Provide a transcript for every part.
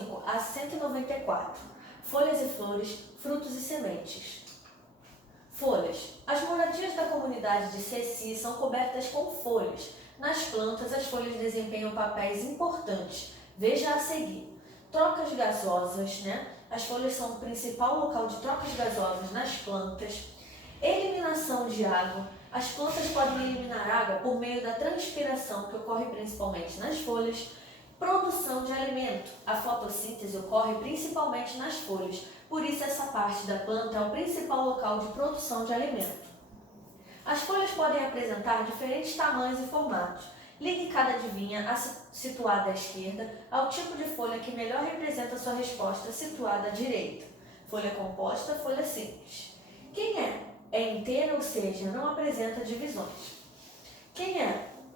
195 a 194. Folhas e flores, frutos e sementes. Folhas. As moradias da comunidade de Ceci são cobertas com folhas. Nas plantas, as folhas desempenham papéis importantes. Veja a seguir. Trocas gasosas, As folhas são o principal local de trocas gasosas nas plantas. Eliminação de água. As plantas podem eliminar água por meio da transpiração, que ocorre principalmente nas folhas. Produção de alimento. A fotossíntese ocorre principalmente nas folhas, por isso essa parte da planta é o principal local de produção de alimento. As folhas podem apresentar diferentes tamanhos e formatos. Ligue cada adivinha situada à esquerda ao tipo de folha que melhor representa sua resposta situada à direita. Folha composta, folha simples. Quem é inteira, ou seja, não apresenta divisões. Quem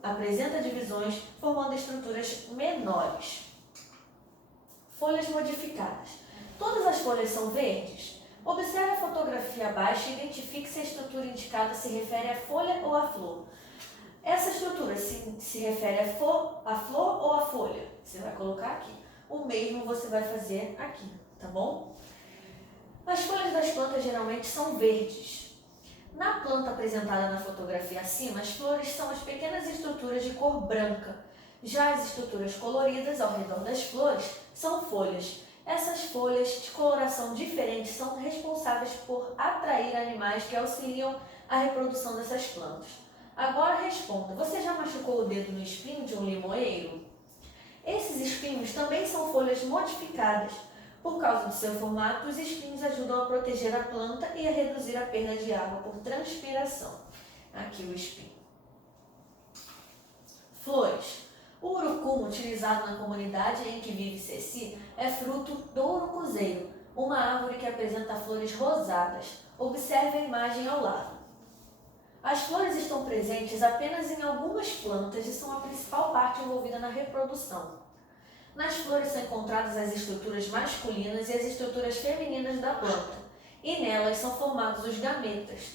apresenta divisões formando estruturas menores. Folhas modificadas. Todas as folhas são verdes? Observe a fotografia abaixo e identifique se a estrutura indicada se refere à folha ou à flor. Essa estrutura se refere à flor ou à folha? Você vai colocar aqui. O mesmo você vai fazer aqui, tá bom? As folhas das plantas geralmente são verdes. Na planta apresentada na fotografia acima, as flores são as pequenas estruturas de cor branca. Já as estruturas coloridas ao redor das flores são folhas. Essas folhas de coloração diferente são responsáveis por atrair animais que auxiliam a reprodução dessas plantas. Agora responda, você já machucou o dedo no espinho de um limoeiro? Esses espinhos também são folhas modificadas. Por causa do seu formato, os espinhos ajudam a proteger a planta e a reduzir a perda de água por transpiração. Aqui o espinho. Flores. O urucum utilizado na comunidade em que vive Ceci é fruto do urucuzeiro, uma árvore que apresenta flores rosadas. Observe a imagem ao lado. As flores estão presentes apenas em algumas plantas e são a principal parte envolvida na reprodução. Nas flores são encontradas as estruturas masculinas e as estruturas femininas da planta, e nelas são formados os gametas.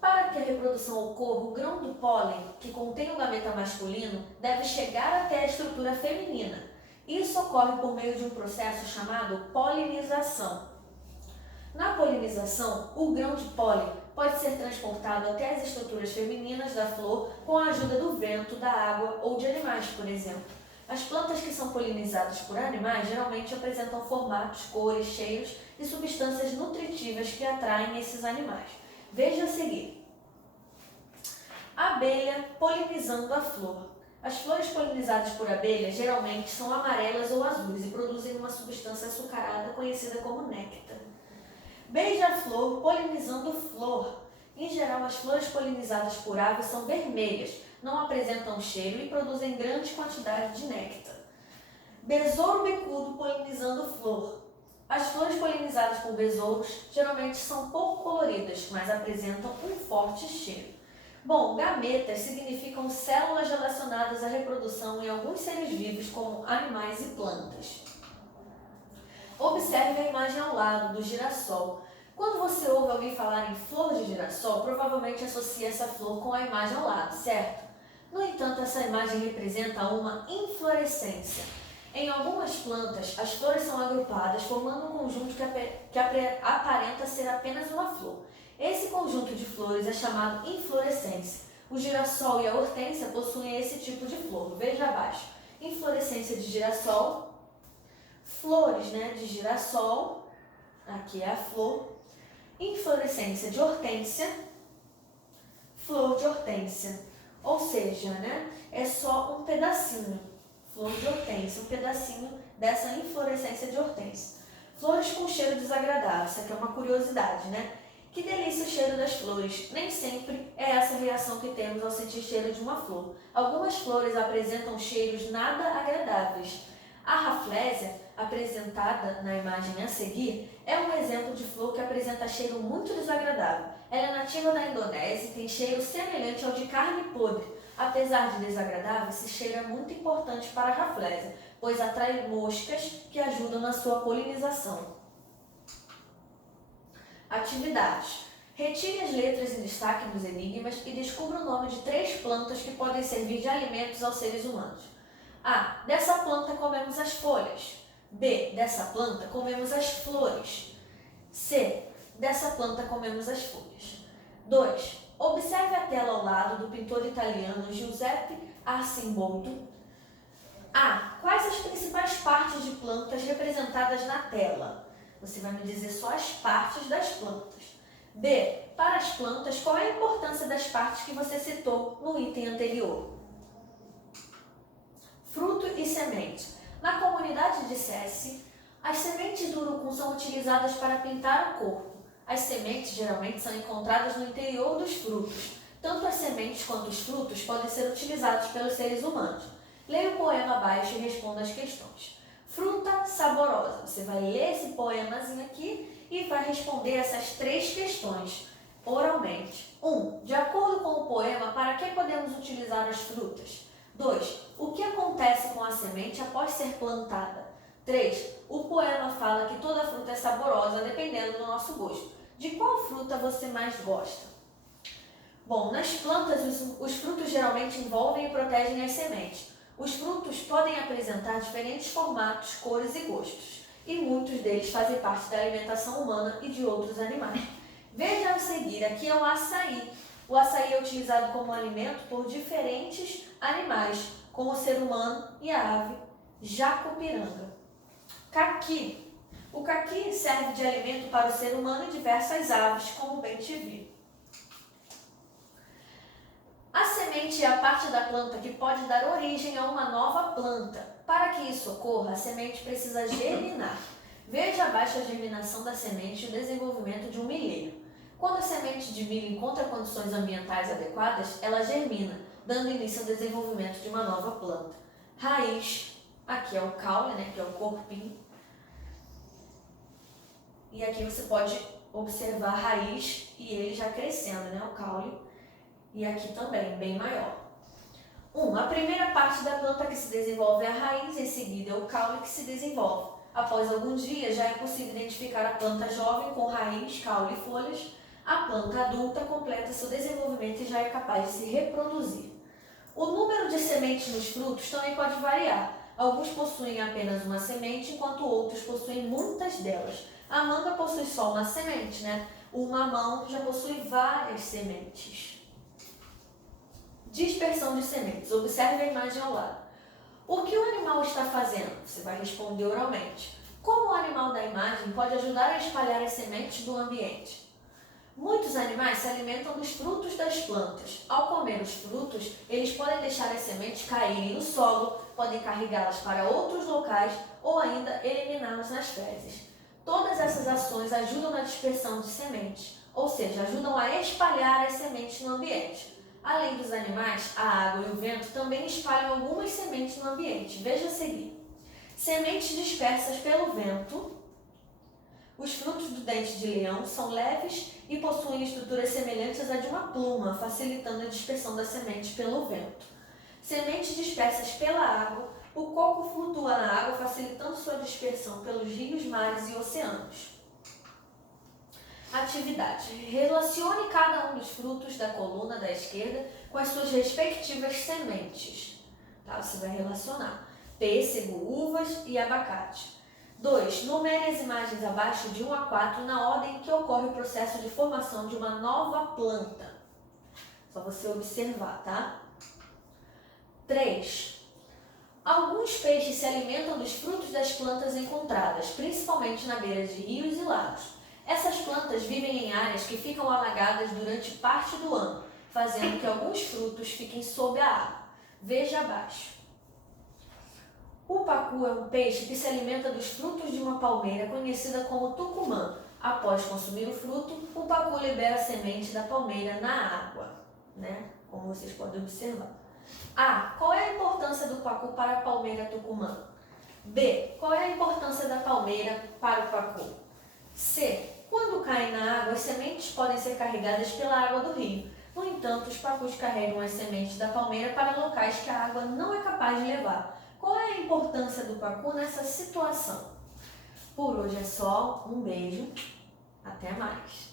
Para que a reprodução ocorra, o grão do pólen, que contém o gameta masculino, deve chegar até a estrutura feminina. Isso ocorre por meio de um processo chamado polinização. Na polinização, o grão de pólen pode ser transportado até as estruturas femininas da flor com a ajuda do vento, da água ou de animais, por exemplo. As plantas que são polinizadas por animais geralmente apresentam formatos, cores, cheiros e substâncias nutritivas que atraem esses animais. Veja a seguir. Abelha polinizando a flor. As flores polinizadas por abelhas geralmente são amarelas ou azuis e produzem uma substância açucarada conhecida como néctar. Beija-flor polinizando flor. Em geral, as flores polinizadas por aves são vermelhas, não apresentam cheiro e produzem grande quantidade de néctar. Besouro bicudo polinizando flor. As flores polinizadas por besouros geralmente são pouco coloridas, mas apresentam um forte cheiro. Bom, gametas significam células relacionadas à reprodução em alguns seres vivos, como animais e plantas. Observe a imagem ao lado do girassol. Quando você ouve alguém falar em flor de girassol, provavelmente associa essa flor com a imagem ao lado, certo? No entanto, essa imagem representa uma inflorescência. Em algumas plantas, as flores são agrupadas formando um conjunto que aparenta ser apenas uma flor. Esse conjunto de flores é chamado inflorescência. O girassol e a hortênsia possuem esse tipo de flor. Veja abaixo. Inflorescência de girassol, flores de girassol, aqui é a flor. Inflorescência de hortênsia, flor de hortênsia. Ou seja, é só um pedacinho, flor de hortênsia, um pedacinho dessa inflorescência de hortênsia. Flores com cheiro desagradável, isso aqui é uma curiosidade, Que delícia o cheiro das flores. Nem sempre é essa a reação que temos ao sentir cheiro de uma flor. Algumas flores apresentam cheiros nada agradáveis. A raflésia, apresentada na imagem a seguir, é um exemplo de flor que apresenta cheiro muito desagradável. Ela é nativa da Indonésia e tem cheiro semelhante ao de carne podre. Apesar de desagradável, esse cheiro é muito importante para a raflésia, pois atrai moscas que ajudam na sua polinização. Atividades. Retire as letras em destaque dos enigmas e descubra o nome de 3 plantas que podem servir de alimentos aos seres humanos. A. Dessa planta comemos as folhas. B. Dessa planta comemos as flores. C. Dessa planta comemos as folhas. 2. Observe a tela ao lado do pintor italiano Giuseppe Arcimboldo. A. Quais as principais partes de plantas representadas na tela? Você vai me dizer só as partes das plantas. B. Para as plantas, qual é a importância das partes que você citou no item anterior? Fruto e semente. Na comunidade de Cesse, as sementes do urucum são utilizadas para pintar o corpo. As sementes geralmente são encontradas no interior dos frutos. Tanto as sementes quanto os frutos podem ser utilizados pelos seres humanos. Leia o poema abaixo e responda as questões. Fruta saborosa. Você vai ler esse poemazinho aqui e vai responder essas 3 questões oralmente. 1. De acordo com o poema, para que podemos utilizar as frutas? 2. O que acontece com a semente após ser plantada? 3. O poema fala que toda fruta é saborosa dependendo do nosso gosto. De qual fruta você mais gosta? Bom, nas plantas os frutos geralmente envolvem e protegem as sementes. Os frutos podem apresentar diferentes formatos, cores e gostos, e muitos deles fazem parte da alimentação humana e de outros animais. Veja a seguir, aqui é o açaí. O açaí é utilizado como alimento por diferentes animais, como o ser humano e a ave jacupiranga. Caqui. O caqui serve de alimento para o ser humano e diversas aves, como bem te vi. A semente é a parte da planta que pode dar origem a uma nova planta. Para que isso ocorra, a semente precisa germinar. Veja abaixo a germinação da semente e o desenvolvimento de um milheiro. Quando a semente de milho encontra condições ambientais adequadas, ela germina, dando início ao desenvolvimento de uma nova planta. Raiz, aqui é o caule, que é o corpinho. E aqui você pode observar a raiz e ele já crescendo, o caule. E aqui também, bem maior. 1. A primeira parte da planta que se desenvolve é a raiz, em seguida é o caule que se desenvolve. Após alguns dias, já é possível identificar a planta jovem com raiz, caule e folhas. A planta adulta completa seu desenvolvimento e já é capaz de se reproduzir. O número de sementes nos frutos também pode variar. Alguns possuem apenas uma semente, enquanto outros possuem muitas delas. A manga possui só uma semente, O mamão já possui várias sementes. Dispersão de sementes. Observe a imagem ao lado. O que o animal está fazendo? Você vai responder oralmente. Como o animal da imagem pode ajudar a espalhar as sementes do ambiente? Muitos animais se alimentam dos frutos das plantas. Ao comer os frutos, eles podem deixar as sementes caírem no solo, podem carregá-las para outros locais ou ainda eliminá-las nas fezes. Todas essas ações ajudam na dispersão de sementes, ou seja, ajudam a espalhar as sementes no ambiente. Além dos animais, a água e o vento também espalham algumas sementes no ambiente. Veja a seguir. Sementes dispersas pelo vento. Os frutos do dente de leão são leves e possuem estruturas semelhantes à de uma pluma, facilitando a dispersão das sementes pelo vento. Sementes dispersas pela água. O coco flutua na água, facilitando sua dispersão pelos rios, mares e oceanos. Atividade. Relacione cada um dos frutos da coluna da esquerda com as suas respectivas sementes. Você vai relacionar pêssego, uvas e abacate. 2. Numere as imagens abaixo de 1 a 4 na ordem em que ocorre o processo de formação de uma nova planta. Só você observar, tá? 3. Alguns peixes se alimentam dos frutos das plantas encontradas, principalmente na beira de rios e lagos. Essas plantas vivem em áreas que ficam alagadas durante parte do ano, fazendo que alguns frutos fiquem sob a água. Veja abaixo. O pacu é um peixe que se alimenta dos frutos de uma palmeira conhecida como tucumã. Após consumir o fruto, o pacu libera a semente da palmeira na água, Como vocês podem observar. A. Qual é a importância do pacu para a palmeira tucumã? B. Qual é a importância da palmeira para o pacu? C. Quando caem na água, as sementes podem ser carregadas pela água do rio. No entanto, os pacus carregam as sementes da palmeira para locais que a água não é capaz de levar. Qual é a importância do pacu nessa situação? Por hoje é só. Um beijo. Até mais.